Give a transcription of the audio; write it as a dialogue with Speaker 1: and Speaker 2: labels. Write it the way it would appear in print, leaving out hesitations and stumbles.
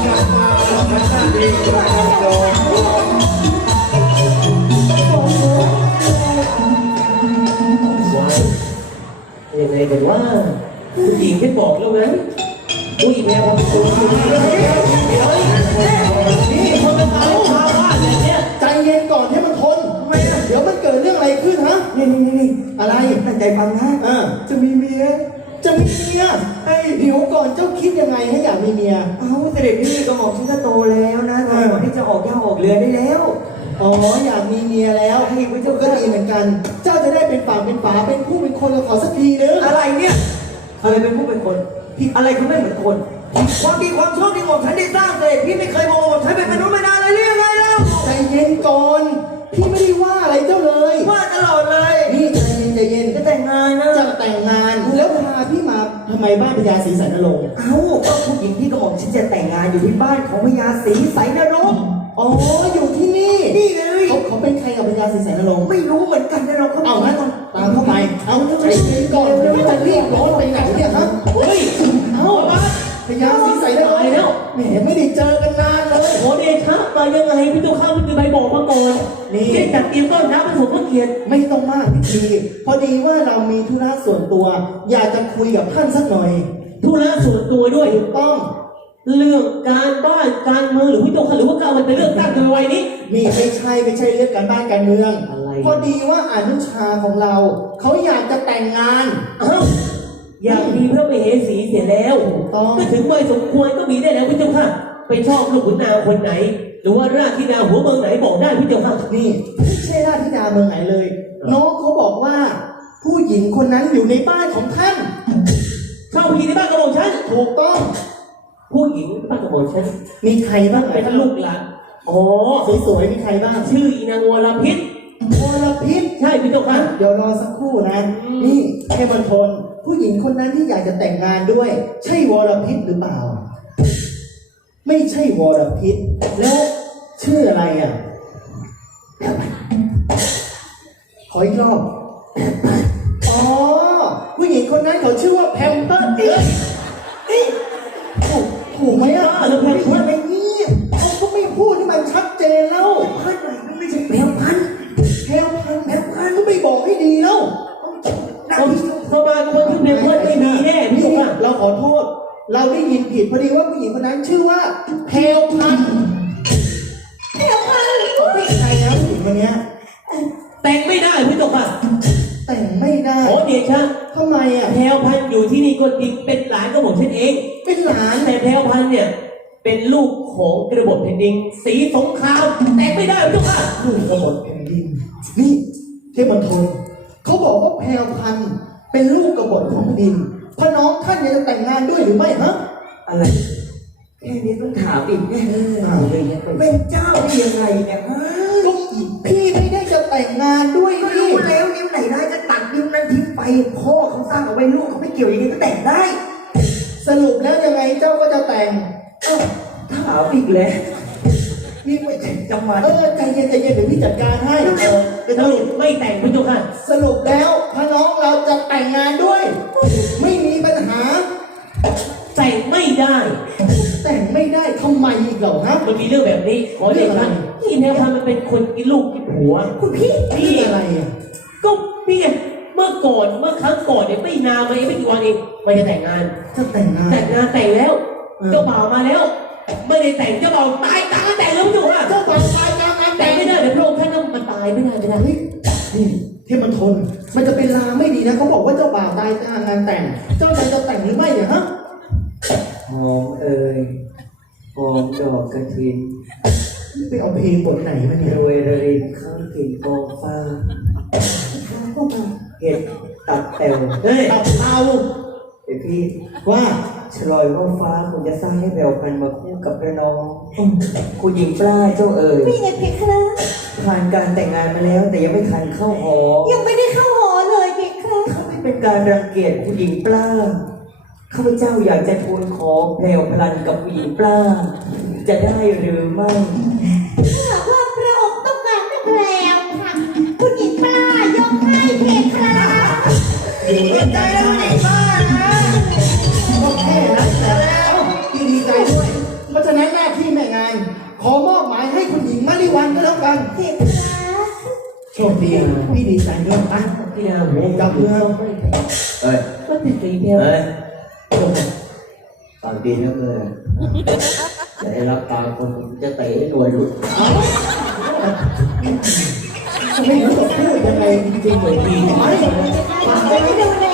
Speaker 1: ยังไงกันว่าผู้หญิงที่บอกแล้วไงผู้หญิงแม่บอกตัวนี่คนมันตายชาวบ้านอะไรเนี่ย
Speaker 2: ใจเย็นก่อนให้มันทนทำไมอ่ะเดี๋ยวมันเกิดเรื่องอะไรขึ้นฮะนี่อะไรตั้งใจฟังนะจะมีเมียไอ้เดี๋ยวก่อนเจ้าคิดยังไงให้อยากมีเมีย
Speaker 3: เสด็จพี่ก็บอกฉันก็โตแล้วนะตอนที่จะออกย่าออกเรือได้แล้ว
Speaker 2: อยากมีเมียแล้วให้พระเจ้าก็ดีเหมือนกันเจ้าจะได้เป็นฝั่งเป็นฝาเป็นผู้เป็นคนเราขอสักทีนึง
Speaker 3: อะไรเนี่ยอะไรเป็นผู้เป็นคนอะไรคือไม่เหมือนคนความดีความชอบที่ของฉันได้สร้างเสด็จพี่ไม่เคยบอกฉันเป็นมนุษย์ไม่ได้เลยเรียกไงแล้ว
Speaker 2: ใจเย็นก่อนพี่ไม่ได้ว่าอะไรเจ้าเลย
Speaker 3: ว่าตลอดเลย
Speaker 2: นี่ใจเย็น
Speaker 3: จะแต่งงานนะ
Speaker 2: จะแต่งงานแล้วพาพี่มาทำไมบ้านพญาศรีสายนรงค์
Speaker 3: ก็ผู้หญิงที่กระหม่อมฉันจะแต่งงานอยู่ที่บ้านของพญาศรีสายนรงค์
Speaker 2: อยู่ที่นี่
Speaker 3: เลย
Speaker 2: เขาเป็นใครกับพญาศรีสายนรงค์
Speaker 3: ไม่รู้เหมือนกันนะเรา
Speaker 2: เอางั้นตามเข้าไปใจเย็นก่อนจะรีบร้อนไปไหนเนี่ยครับ
Speaker 1: เฮ้ย
Speaker 2: พญาศรีสายนรงค์แล้วแหมไม่ได้เจอกันนานเลย
Speaker 1: โอ้เดชะมายังไงพี่ตัวข้ามันคือใบบอกมาก่อนนี่จัดเตรียมต้อนรับมาสมพระเกียรติ
Speaker 2: ไม่ต้องมากพิธีพอดีว่าเรามีธุระส่วนตัวอยากจะคุยกับท่านสักหน่อย
Speaker 1: ธุระส่วนตัวด้วย
Speaker 2: ถูกต้อง
Speaker 1: เรื่องการบ้านการเมืองหรือพี่ตัวข้าหรือว่าการมันเป็นเรื่องตั้งโดยวัยนี้
Speaker 2: นี่ไม่ใช่เรื่องการบ้านการเมืองพอดีว่าอนุชาของเราเขาอยากจะแต่งงาน
Speaker 1: อยากมีพระมเหสีเสียแล้วก็ถึงวัยสมควรก็มีได้แล้วพี่เจ้าค่ะไปชอบลูกขุนนางคนไหนหรือว่าราชธิดาหัวเมืองไหนบอกได้พี่เจ้าค่ะ
Speaker 2: นี่ไม่ใช่ราชธิดาเมืองไหนเลยน้องเขาบอกว่าผู้หญิงคนนั้นอยู่ในบ้านของท่าน
Speaker 1: เช่าผีในบ้านกระโดดฉัน
Speaker 2: ถูกต้อง
Speaker 1: ผู้หญิงบ้านกระโดดฉัน
Speaker 2: มีใครบ้าง
Speaker 1: เป็นลูกหลาน
Speaker 2: สวยๆมีใครบ้าง
Speaker 1: ชื่ออีนางวรพิษใช่พี่เจ้าค่ะ
Speaker 2: เดี๋ยวรอสักครู่นะนี่แค่มันทนผู้หญิงคนนั้นที่อยากจะแต่งงานด้วยใช่วรพิษหรือเปล่าไม่ใช่วรพิษแล้วชื่ออะไรอ่ะขออีกรอบผู้หญิงคนนั้นเขาชื่อว่าแพมเปอร์ถูกไหมอ่ะ
Speaker 1: แล้วแพมเปอร์
Speaker 2: ไม่เงียบเขาก็ไม่พูดที่มันชัดเจนแล้ว
Speaker 3: พันไหนมันไม่ใช่แพมพัน
Speaker 2: ก็ไม่บอกให้ดีแล้ว
Speaker 1: สบายคนที่เป็นเพื่อนไม่มีแน่พี่บอกว่า
Speaker 2: เราขอโทษเราได้ยินผิดพอดีว่าผู้หญิงคนนั้นชื่อว่าแพลวพันธุ์ไม่ใช่แล้วผู้หญิงคนนี้
Speaker 1: แต่งไม่ได้พี่บอกว่า
Speaker 2: แต่งไม่ได้
Speaker 1: เดชะ
Speaker 2: ทำไมอ่ะ
Speaker 1: แพลวพันธุ์อยู่ที่นี่ก็จริงเป็นหลานก็บอกฉันเอง
Speaker 2: เป็นหลาน
Speaker 1: แต่แพลวพันธุ์เนี่ยเป็นลูกของกระบฏแผ่นดินสีสงครามแต่งไม่ได้พี่บอกว่า
Speaker 2: ลูกกระบฏแผ่นดินนี่เทพมณฑลเขาบอกว่าแพลวพันธุ์เป็นลูกกบฏของแผ่นดินพระน้องท่านจะแต่งงานด้วยหรือไม่ฮะ
Speaker 3: อะไรแค่นี้ต้องถามอีกแน่เป็นเจ้าได้ยังไงเนี่ย
Speaker 2: ก็พี่ไม่ได้จะแต่งงานด้วย
Speaker 3: นี่แล้วนิ้วไหนได้จะตัดนิ้วนั้นทิ้งไปพ่อเขาสร้างเอาไว้ลูกเขาไม่เกี่ยวอย่างนี้ก็แต่งได้
Speaker 2: สรุปแล้วยังไงเจ้าก็จะแต่ง
Speaker 3: ถามอีกแล้ว
Speaker 2: นี่ไม่จังหวะใจเย็นเดี๋ยวพี่จัดการให้
Speaker 1: สรุปไม่แต่งพี่จุกค่ะ
Speaker 2: สรุปแล้วพระน้องเราจะแต่งงานด้วยไม่มีปัญหา
Speaker 1: แต่งไม่ได้
Speaker 2: ทำไมอีกเหรอฮะ
Speaker 1: มันมีเรื่องแบบนี้ขอเด็กท่านที่แนวทางมันเป็นคนกินลูกกินผัว
Speaker 2: คุณพี่อะไรอ่ะ
Speaker 1: ก็พี่เมื่อครั้งก่อนเนี่ยไม่นานมาไม่กี่วันเองมันจะแต่งงานแต่งแล้วเจ้าบ่าวมาแล้วไม่ได้แต่งเจ้าบ่าวตายกลางแต่งแล้วจุกอ่ะ
Speaker 2: เจ้าบ่าวตายกลางงาน
Speaker 1: แต่งไม่ได้เดี๋ยวพระองค์ท่านมันตายไม่ได้
Speaker 2: นี่เทพมันทนมันจะเป็นลางไม่ดีนะเขาบอกว่าเจ้าบ่าวตายกลางงานแต่งเจ้าจะแต่งหรือไม่เนี่ยฮะ
Speaker 3: หอมหอมดอกกระถิน
Speaker 2: ไปเอาเพลงบทไหนมาเนี่ย
Speaker 3: รวยรินข้าวกินกองฟ้าเห็ดตับแตว
Speaker 2: ตับเตา
Speaker 3: เดี๋ยวพี่
Speaker 2: ว่า
Speaker 3: ฉลอยว่าฟ้าคงจะสร้างให้แววพันมาคู่กับพระน้องคุณหญิงปลาเจ้า
Speaker 4: ไม่ไงเพคะ
Speaker 3: ผ่านการแต่งงานมาแล้วแต่ยังไม่ทันเข้าหอ
Speaker 4: ยังไม่ได้เข้าหอเลยเพคะ
Speaker 3: เขาไม่เป็นการรังเกียจคุณหญิงปลาข้าพเจ้าอยากจะทูลขอแพรวพลันกับผู้หญิงปลาจะได้หรือไม่
Speaker 4: ถ้าว่าพระองค์ต้องการแพรวค่ะผู้หญิงปลายกให้เพคะ
Speaker 3: ดีใจแล้วผู้หญิงปลานะ
Speaker 2: โอเคนะแล้วดีใจด้วยเพราะฉะนั้นแม่ชคดีพี่ดีใจด้วยอ่ะ
Speaker 1: พี่นาโห
Speaker 2: กลับเมือง
Speaker 3: เฮ้ย
Speaker 1: ก็ติดสีเดียว
Speaker 3: เฮ้ยปากดีนะเลยจะได้รับตาคนจะเตะหน่วยหลุด
Speaker 2: ไม่รู้จะพูดยังไงจริงๆเลยพี่
Speaker 4: ไม่ดูเลย